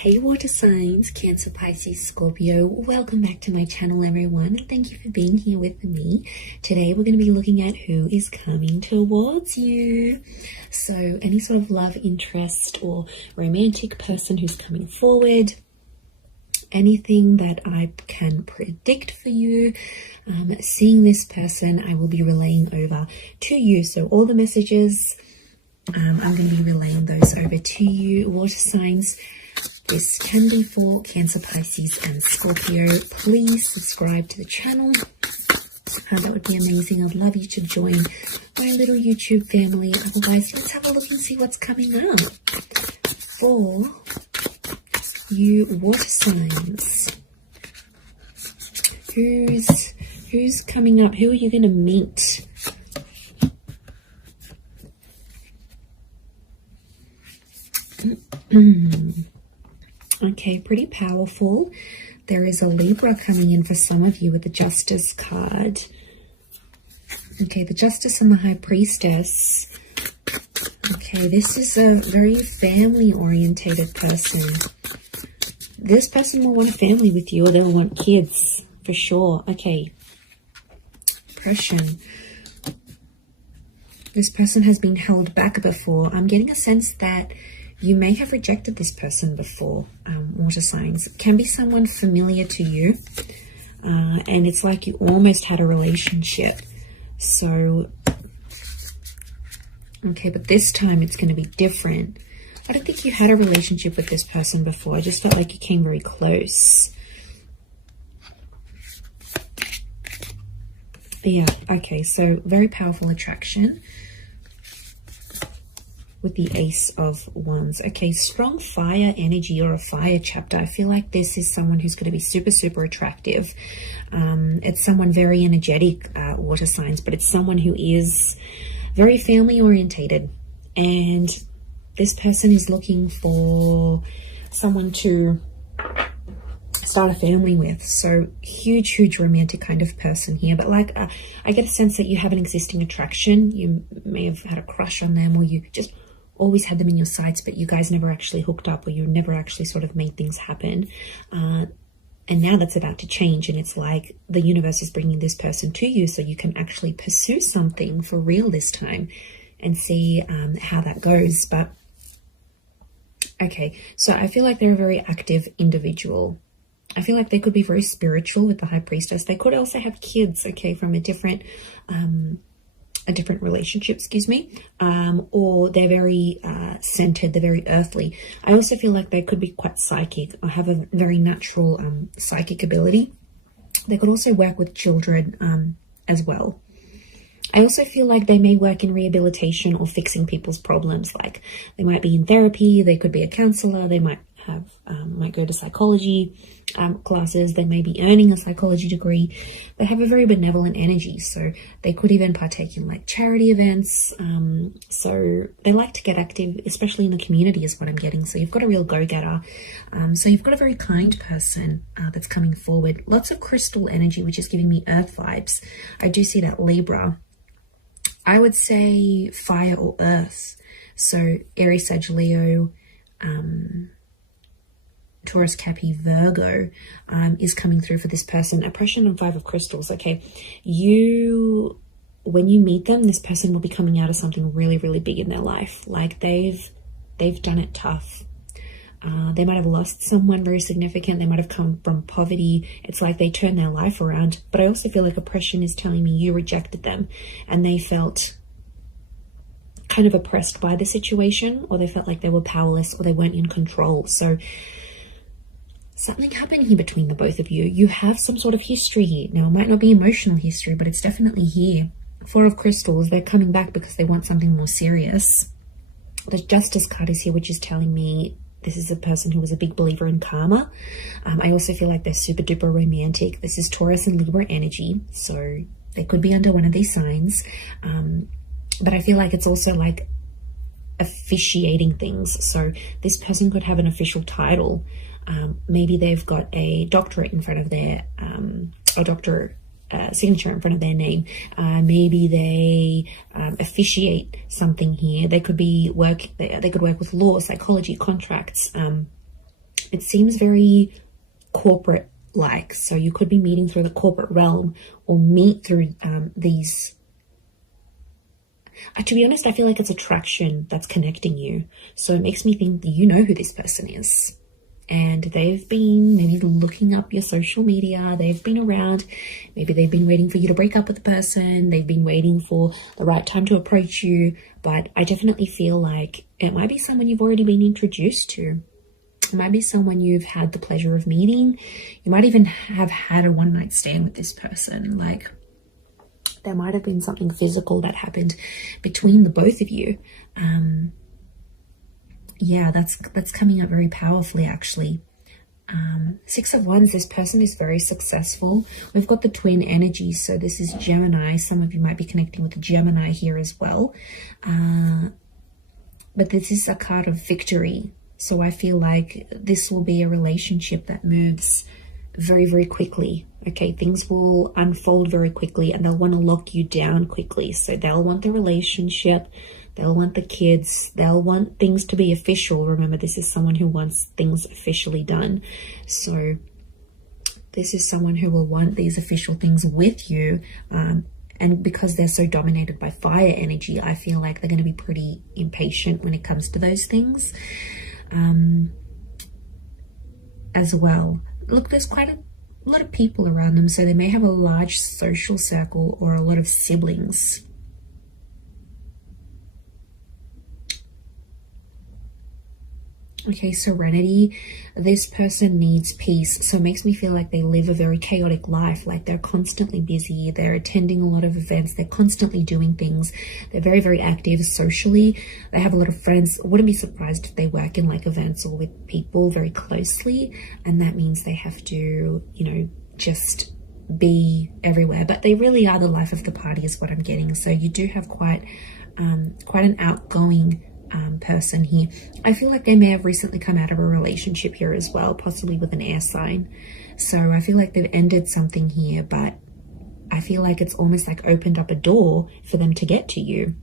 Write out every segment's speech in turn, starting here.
Hey water signs, Cancer, Pisces, Scorpio, welcome back to my channel everyone, and thank you for being here with me. Today we're going to be looking at who is coming towards you. So any sort of love interest or romantic person who's coming forward, anything that I can predict for you, seeing this person I will be relaying over to you. So all the messages, I'm going to be relaying those over to you. Water signs, this can be for Cancer, Pisces and Scorpio. Please subscribe to the channel. That would be amazing. I'd love you to join my little YouTube family. Otherwise, let's have a look and see what's coming up for you water signs. Who's coming up? Who are you going to meet? Okay, pretty powerful. There is a Libra coming in for some of you with the Justice card. Okay, the Justice and the High Priestess. Okay, this is a very family-orientated person. This person will want a family with you, or they'll want kids, for sure. Okay, oppression. This person has been held back before. I'm getting a sense that you may have rejected this person before, water signs. It can be someone familiar to you, and it's like you almost had a relationship. So, okay, but this time it's going to be different. I don't think you had a relationship with this person before. I just felt like you came very close. Yeah, okay, so very powerful attraction with the Ace of Wands. Okay, strong fire energy or a fire chapter. I feel like this is someone who's going to be super, super attractive. It's someone very energetic, water signs, but it's someone who is very family orientated. And this person is looking for someone to start a family with. So huge, huge romantic kind of person here. But like, I get a sense that you have an existing attraction. You may have had a crush on them, or you just always had them in your sights, but you guys never actually hooked up, or you never actually sort of made things happen. And now that's about to change, and it's like the universe is bringing this person to you so you can actually pursue something for real this time and see how that goes. But okay, so I feel like they're a very active individual. I feel like they could be very spiritual with the High Priestess. They could also have kids, okay, from a different relationship, excuse me, or they're very centered, they're very earthly. I also feel like they could be quite psychic or have a very natural psychic ability. They could also work with children as well. I also feel like they may work in rehabilitation or fixing people's problems. Like they might be in therapy, they could be a counselor, they might have might go to psychology classes, they may be earning a psychology degree. They have a very benevolent energy, so they could even partake in like charity events. So they like to get active, especially in the community is what I'm getting. So you've got a real go-getter. So you've got a very kind person that's coming forward. Lots of crystal energy, which is giving me earth vibes. I do see that Libra. I would say fire or earth. So Aries, Sag, Leo, Taurus, Capi, Virgo is coming through for this person. Oppression and Five of Crystals. Okay, when you meet them, this person will be coming out of something really, really big in their life. Like they've done it tough. They might have lost someone very significant. They might have come from poverty. It's like they turned their life around. But I also feel like oppression is telling me you rejected them and they felt kind of oppressed by the situation, or they felt like they were powerless, or they weren't in control. So something happened here between the both of you. You have some sort of history here. Now, it might not be emotional history, but it's definitely here. Four of Crystals, they're coming back because they want something more serious. The Justice card is here, which is telling me this is a person who was a big believer in karma. I also feel like they're super duper romantic. This is Taurus and Libra energy, so they could be under one of these signs. But I feel like it's also like officiating things. So this person could have an official title. Maybe they've got a doctorate in front of their, signature in front of their name. Maybe they officiate something here. They could be they could work with law, psychology, contracts. It seems very corporate like. So you could be meeting through the corporate realm or meet through these. To be honest, I feel like it's attraction that's connecting you. So it makes me think that you know who this person is. And they've been maybe looking up your social media. They've been around. Maybe they've been waiting for you to break up with the person. They've been waiting for the right time to approach you. But I definitely feel like it might be someone you've already been introduced to. It might be someone you've had the pleasure of meeting. You might even have had a one-night stand with this person. Like, there might have been something physical that happened between the both of you. Yeah, that's coming up very powerfully, actually. 6 of Wands, this person is very successful. We've got the twin energy, so this is Gemini. Some of you might be connecting with the Gemini here as well. But this is a card of victory. So I feel like this will be a relationship that moves very, very quickly. Okay, things will unfold very quickly and they'll want to lock you down quickly. So they'll want the relationship. They'll want the kids. They'll want things to be official. Remember, this is someone who wants things officially done. So this is someone who will want these official things with you. And because they're so dominated by fire energy, I feel like they're going to be pretty impatient when it comes to those things as well. Look, there's quite a lot of people around them. So they may have a large social circle or a lot of siblings. Okay, serenity. This person needs peace. So it makes me feel like they live a very chaotic life. Like they're constantly busy. They're attending a lot of events. They're constantly doing things. They're very, very active socially. They have a lot of friends. I wouldn't be surprised if they work in like events or with people very closely. And that means they have to, you know, just be everywhere. But they really are the life of the party is what I'm getting. So you do have quite an outgoing person here. I feel like they may have recently come out of a relationship here as well, possibly with an air sign. So I feel like they've ended something here, but I feel like it's almost like opened up a door for them to get to you.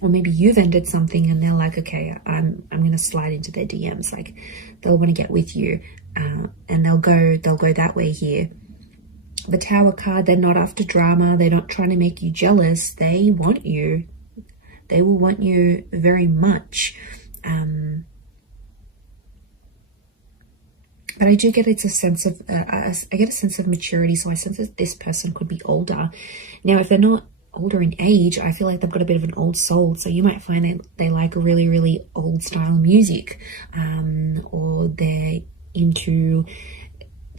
Or maybe you've ended something and they're like, okay, I'm going to slide into their DMs. Like they'll want to get with you, and they'll go that way here. The Tower card, they're not after drama. They're not trying to make you jealous. They want you. They will want you very much. But I do get it's a sense of, I get a sense of maturity. So I sense that this person could be older. Now, if they're not older in age, I feel like they've got a bit of an old soul. So you might find that they like really, really old style music, or they're into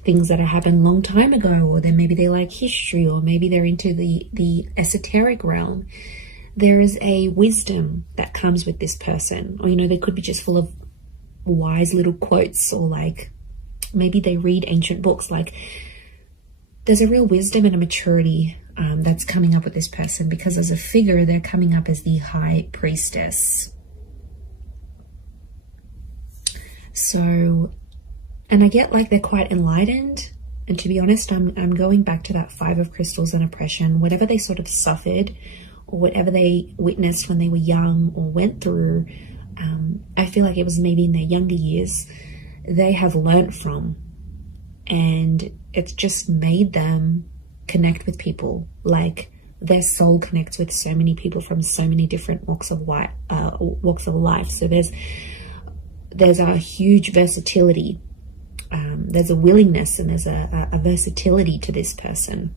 things that happened a long time ago, or then maybe they like history, or maybe they're into the esoteric realm. There is a wisdom that comes with this person, or, you know, they could be just full of wise little quotes, or like maybe they read ancient books. Like there's a real wisdom and a maturity that's coming up with this person, because as a figure, they're coming up as the High Priestess. So, and I get like they're quite enlightened. And to be honest, I'm going back to that 5 of Crystals and oppression, whatever they sort of suffered, or whatever they witnessed when they were young or went through, I feel like it was maybe in their younger years, they have learnt from. And it's just made them connect with people. Like their soul connects with so many people from so many different walks of life. So there's a huge versatility. There's a willingness and there's a versatility to this person.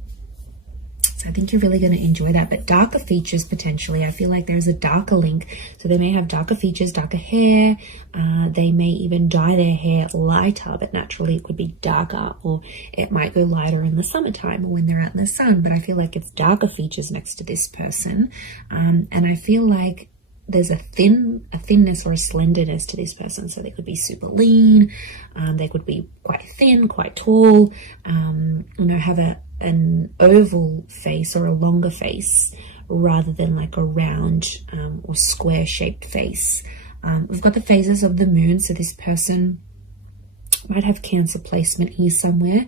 I think you're really going to enjoy that. But darker features potentially, I feel like there's a darker link. So they may have darker features, darker hair. They may even dye their hair lighter, but naturally it could be darker, or it might go lighter in the summertime or when they're out in the sun. But I feel like it's darker features next to this person. And I feel like there's a thinness or a slenderness to this person. So they could be super lean. They could be quite thin, quite tall, you know, have an oval face or a longer face rather than like a round or square shaped face. We've got the phases of the moon. So this person might have Cancer placement here somewhere.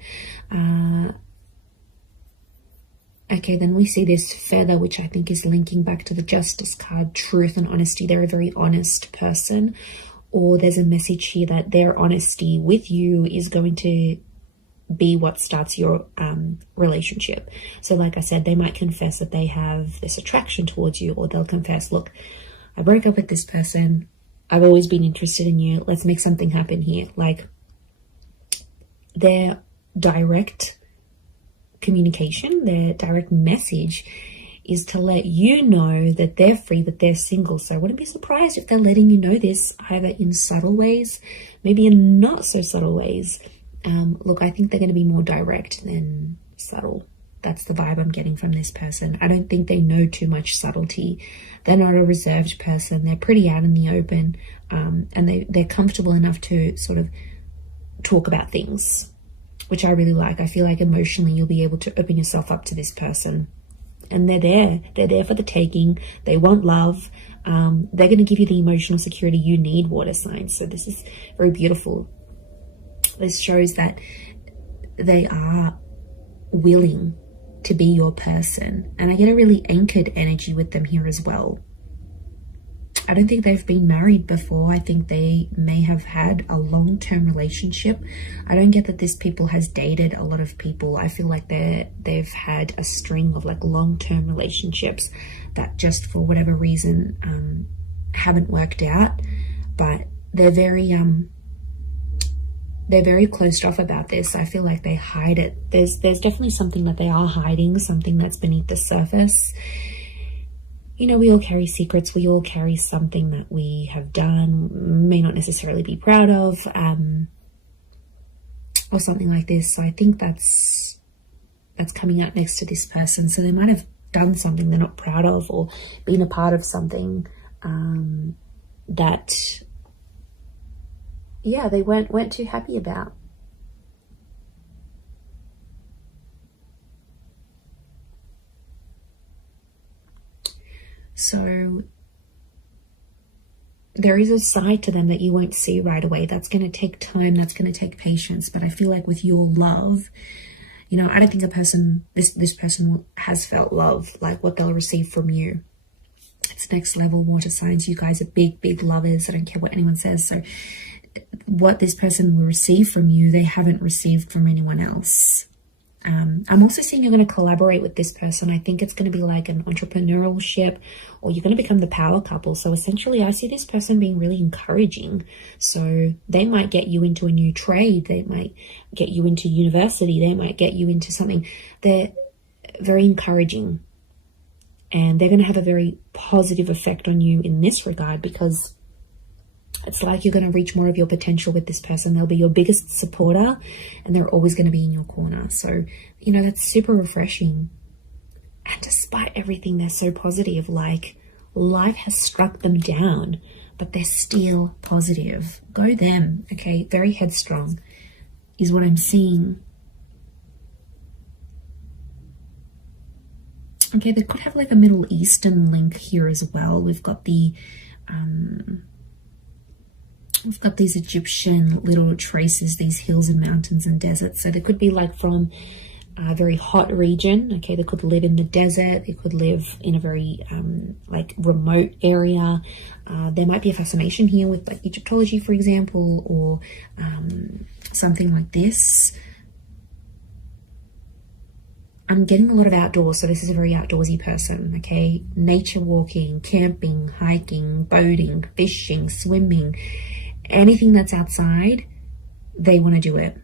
Okay, then we see this feather, which I think is linking back to the Justice card, truth and honesty. They're a very honest person, or there's a message here that their honesty with you is going to be what starts your relationship. So like I said, they might confess that they have this attraction towards you, or they'll confess, look, I broke up with this person, I've always been interested in you, let's make something happen here. Like, their direct communication, their direct message is to let you know that they're free, that they're single. So I wouldn't be surprised if they're letting you know this, either in subtle ways, maybe in not so subtle ways. Look, I think they're going to be more direct than subtle. That's the vibe I'm getting from this person. I don't think they know too much subtlety. They're not a reserved person. They're pretty out in the open, and they're comfortable enough to sort of talk about things, which I really like. I feel like emotionally you'll be able to open yourself up to this person. And they're there for the taking. They want love. They're going to give you the emotional security you need, water signs. So this is very beautiful. This shows that they are willing to be your person. And I get a really anchored energy with them here as well. I don't think they've been married before. I think they may have had a long-term relationship. I don't get that this people has dated a lot of people. I feel like they've had a string of like long-term relationships that just for whatever reason haven't worked out. But they're very closed off about this. I feel like they hide it. There's definitely something that they are hiding, something that's beneath the surface. You know, we all carry secrets. We all carry something that we have done, may not necessarily be proud of, or something like this. So I think that's coming out next to this person. So they might have done something they're not proud of, or been a part of something that, yeah, they weren't too happy about. So there is a side to them that you won't see right away. That's going to take time. That's going to take patience. But I feel like with your love, you know, I don't think this person has felt love like what they'll receive from you. It's next level, water signs. You guys are big, big lovers. I don't care what anyone says. So what this person will receive from you, they haven't received from anyone else. I'm also seeing you're going to collaborate with this person. I think it's going to be like an entrepreneurial ship, or you're going to become the power couple. So essentially, I see this person being really encouraging. So they might get you into a new trade. They might get you into university. They might get you into something. They're very encouraging. And they're going to have a very positive effect on you in this regard, because it's like you're going to reach more of your potential with this person. They'll be your biggest supporter, and they're always going to be in your corner. So, you know, that's super refreshing. And despite everything, they're so positive. Like, life has struck them down, but they're still positive. Go them, okay? Very headstrong is what I'm seeing. Okay, they could have like a Middle Eastern link here as well. We've got the... We've got these Egyptian little traces, these hills and mountains and deserts. So they could be like from a very hot region. Okay, they could live in the desert. They could live in a very like remote area. There might be a fascination here with like Egyptology, for example, or something like this. I'm getting a lot of outdoors, so this is a very outdoorsy person, okay? Nature walking, camping, hiking, boating, fishing, swimming. Anything that's outside, they want to do it.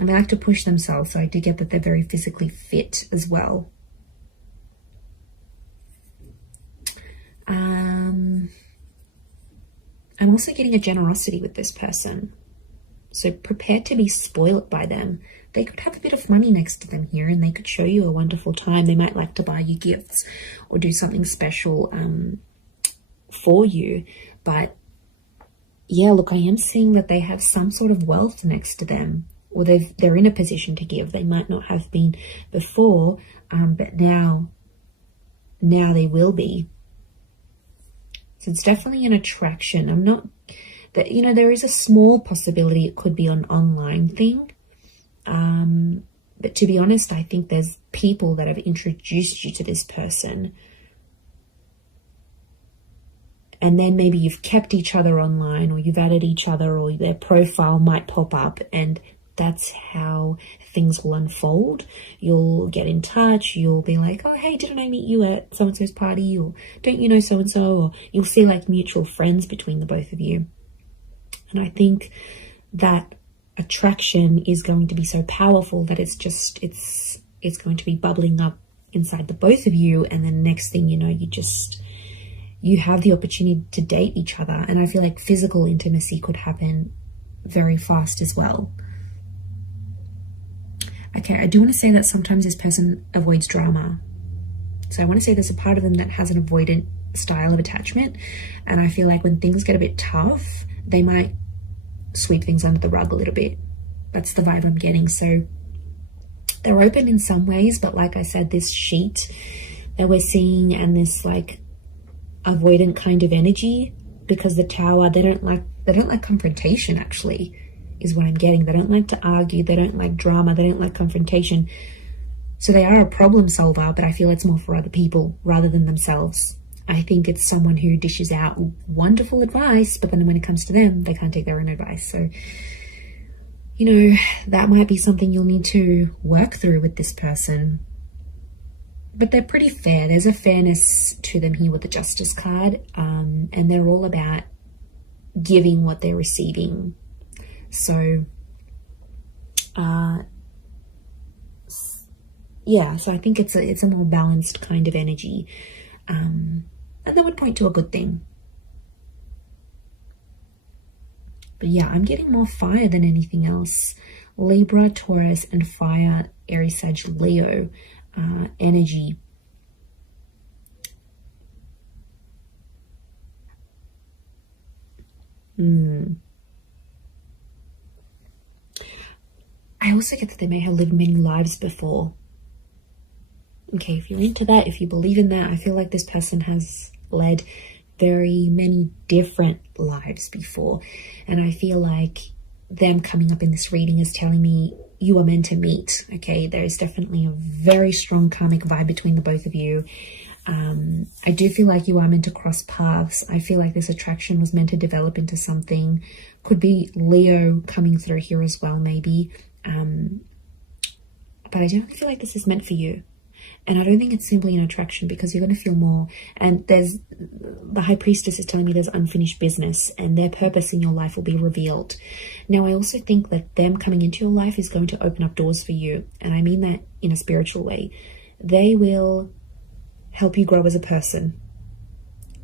And they like to push themselves, so I do get that they're very physically fit as well. I'm also getting a generosity with this person. So prepare to be spoiled by them. They could have a bit of money next to them here, and they could show you a wonderful time. They might like to buy you gifts or do something special for you. But yeah, look, I am seeing that they have some sort of wealth next to them, or they're in a position to give. They might not have been before, but now they will be. So it's definitely an attraction. I'm not, that, you know, there is a small possibility it could be an online thing. But to be honest, I think there's people that have introduced you to this person. and then maybe you've kept each other online, or you've added each other, or their profile might pop up, and that's how things will unfold. You'll get in touch, you'll be like, oh hey, didn't I meet you at so-and-so's party, or don't you know so-and-so, or you'll see like mutual friends between the both of you. And I think that attraction is going to be so powerful that it's going to be bubbling up inside the both of you, and then next thing you know, you have the opportunity to date each other. And I feel like physical intimacy could happen very fast as well. Okay, I do want to say that sometimes this person avoids drama. So I want to say there's a part of them that has an avoidant style of attachment, and I feel like when things get a bit tough, they might sweep things under the rug a little bit. That's the vibe I'm getting. So they're open in some ways, but like I said, this sheet that we're seeing and this like avoidant kind of energy, because the Tower, they don't like confrontation, actually, is what I'm getting. They don't like to argue, they don't like drama, they don't like confrontation. So they are a problem solver, but I feel it's more for other people rather than themselves. I think it's someone who dishes out wonderful advice, but then when it comes to them, they can't take their own advice. So, you know, that might be something you'll need to work through with this person. But they're pretty fair. There's a fairness to them here with the Justice card, and they're all about giving what they're receiving. So, yeah, so I think it's a more balanced kind of energy. And that would point to a good thing. But yeah, I'm getting more fire than anything else. Libra, Taurus, and fire, Aries, Sag, Leo energy. I also get that they may have lived many lives before. Okay, if you're into that, if you believe in that, I feel like this person has led very many different lives before. And I feel like them coming up in this reading is telling me you are meant to meet. Okay, there is definitely a very strong karmic vibe between the both of you. I do feel like you are meant to cross paths. I feel like this attraction was meant to develop into something. Could be Leo coming through here as well, maybe. But I don't feel like this is meant for you. And I don't think it's simply an attraction, because you're going to feel more. And the High Priestess is telling me there's unfinished business, and their purpose in your life will be revealed. Now, I also think that them coming into your life is going to open up doors for you. And I mean that in a spiritual way. They will help you grow as a person.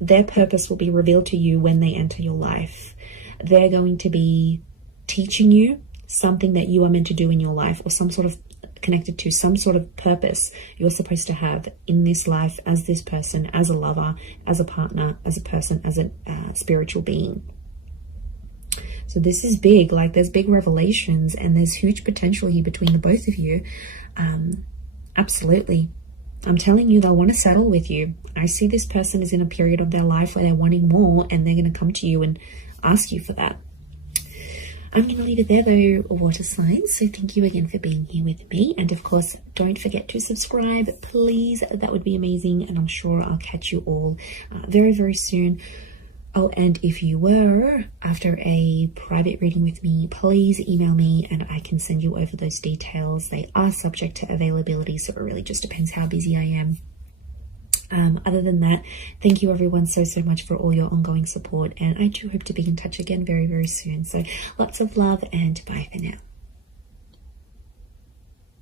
Their purpose will be revealed to you when they enter your life. They're going to be teaching you something that you are meant to do in your life, or some sort of connected to some sort of purpose you're supposed to have in this life as this person, as a lover, as a partner, as a person, as a spiritual being. So this is big. Like, there's big revelations, and there's huge potential here between the both of you. Absolutely. I'm telling you, they'll want to settle with you. I see this person is in a period of their life where they're wanting more, and they're going to come to you and ask you for that. I'm going to leave it there though, water signs. So thank you again for being here with me. And of course, don't forget to subscribe, please. That would be amazing. And I'm sure I'll catch you all very, very soon. Oh, and if you were after a private reading with me, please email me and I can send you over those details. They are subject to availability, so it really just depends how busy I am. Other than that, thank you everyone so much for all your ongoing support, and I do hope to be in touch again very, very soon. So lots of love, and bye for now.